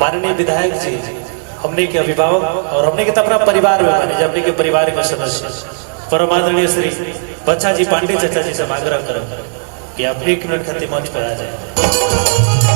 माननीय विधायक जी हमने के अभिभावक और हमने के अपना परिवार में माने हमने के परिवार के सदस्य परम आदरणीय श्री बच्चा जी पांडे चाचा जी से आग्रह करें कि आप 1 मिनट खातिर मंच पर आ जाए।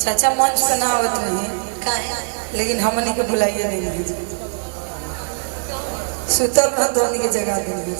चाचा मंच पे ना आवत नहीं लेकिन हमने के बुलाइए नहीं सुतल न धोनी के जगह देंगे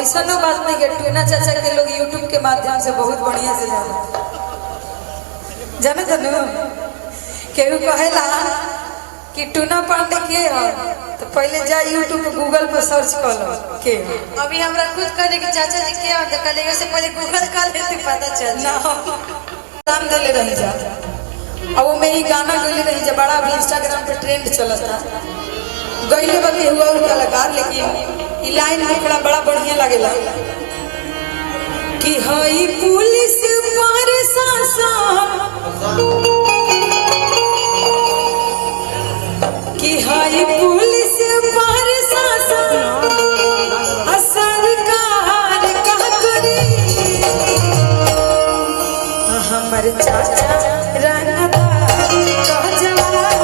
ऐसा नो बात नहीं है टूना चाचा के लोग यूट्यूब के माध्यम से बहुत बढ़िया से जाने तो केहू कहेला कि टूना पांडे के है तो पहले जा यूट्यूब पे गूगल पे सर्च कर लो के अभी हमरा खुद कहने के चाचा जी के तो कलेगा से पहले गूगल कर लेते पता चल ना नाम देले रही जा अब वो में ही गाना गईले रही जा बड़ा भी इंस्टाग्राम पे ट्रेंड चलता गईले बाकी हुआ कलाकार लेकिन ई लाइन में बड़ा बढ़िया लगेला कि हई पुलिस पर शासन कि हई पुलिस पर शासन सरकार का करी हमर चाचा रंगदार का जवान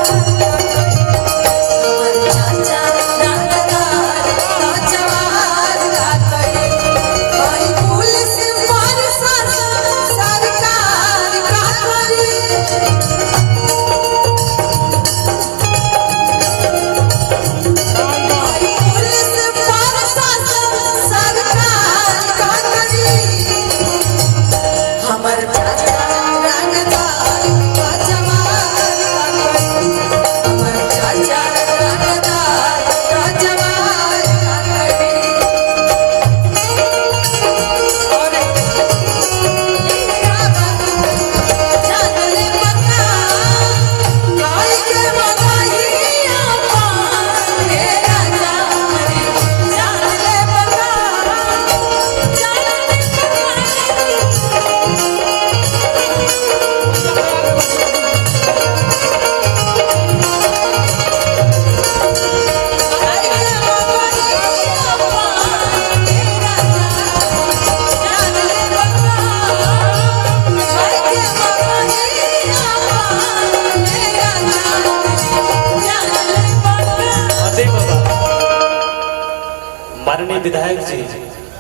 माननीय विधायक जी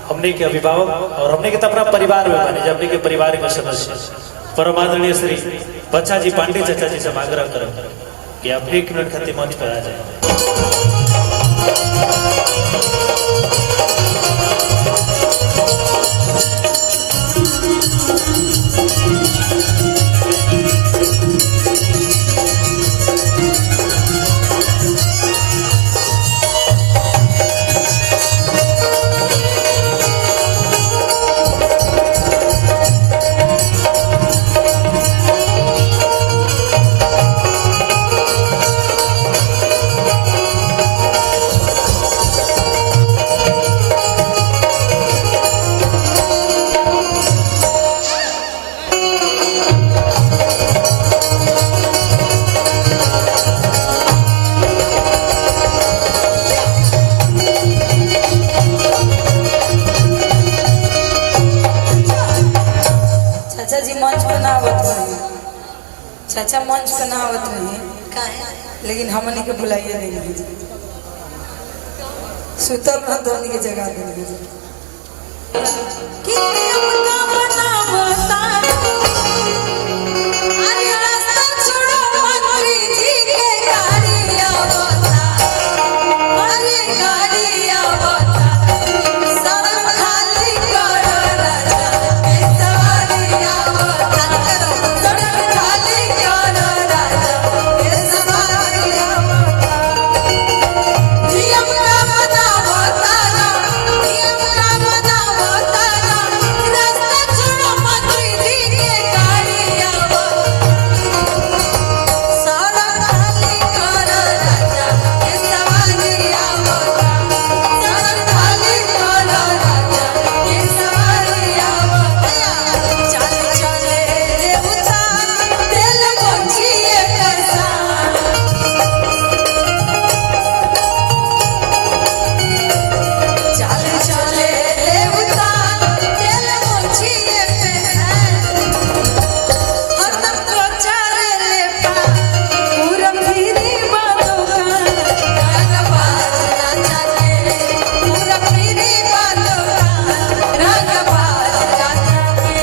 हमने के अभिभावक और हमने के तो अपना परिवार में माने हमने के परिवार के सदस्य परम आदरणीय श्री बच्चा जी पांडे चाचा जी से आग्रह करें कि आप 1 मिनट खातिर मंच पर आ जाए। चाचा जी मंच पर ना आवत रहे, चाचा मंच पर ना आवत रहे काहे लेकिन हमने के बुलाइए नहीं सुतल न धोनी के जगह देंगे कि हमका बनावता अरे रास्ता छोड़ो मंत्री जी के गाड़ी आवता अरे गाड़ी आवता सड़क खाली करो राजा ए सवारी आवता सड़क खाली करो राजा ए सवारी आवता नियम का बनावता नियम का बनावता रास्ता छोड़ो मंत्री जी के गाड़ी आवता सड़क खाली करो राजा ए सवारी आवता सड़क खाली करो राजा ए सवारी आवता चल चले रे उतार दिल मोचिए कैसा चल चले रे उतार दिल मोचिए पे हरदम तो चारे ले पा पूरा फिरी बातों का रागबाज राजा के पूरा फिरी बातों का रागबाज राजा के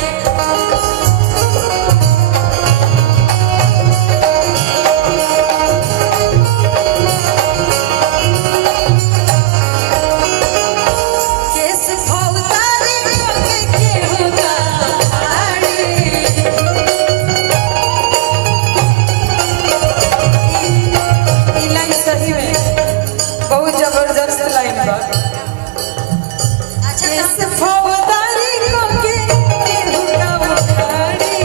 केस फौदारी के केहू का आड़ी ई लाइन सही में बहुत जबरदस्त लाइन बा अच्छा केस फौदारी के केहू का उखाड़ी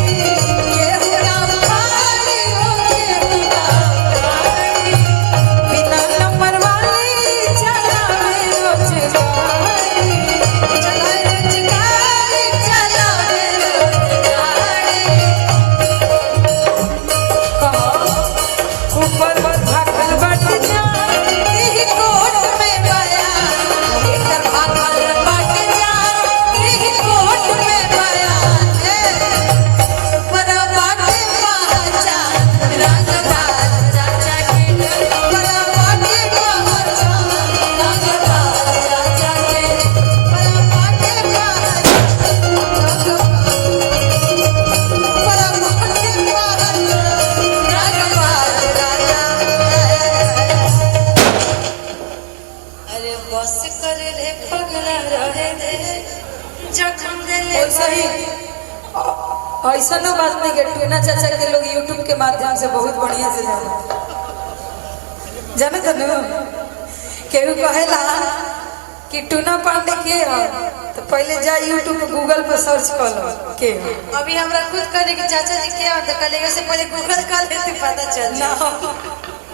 केहू का उखाड़ी हो केहू का उखाड़ी बिना नंबर वाली चलावे रोज गाड़ी चलावे रोज गाड़ी चलावे रोज गाड़ी ऊपर भागल बट जा एही कोट में गया एकर भागल बट जा एही कोट में गया पर बाटे पहचा रंगबाज चाचा के पर बाटे पहचा रंगबाज चाचा के पर बाटे पहचा अरे बस करे रे खगला रहे दे जखम देले ऐसा नो बात नहीं के टूना चाचा के लोग YouTube के माध्यम से बहुत बढ़िया से जाने तो नो केहू कहेला कि टूना पांडे के है तो पहले जा YouTube पे गूगल पे सर्च कर लो के है। अभी हमरा खुद करे कि चाचा जी के और कलेगा से पहले गूगल कर लेते पता चल ना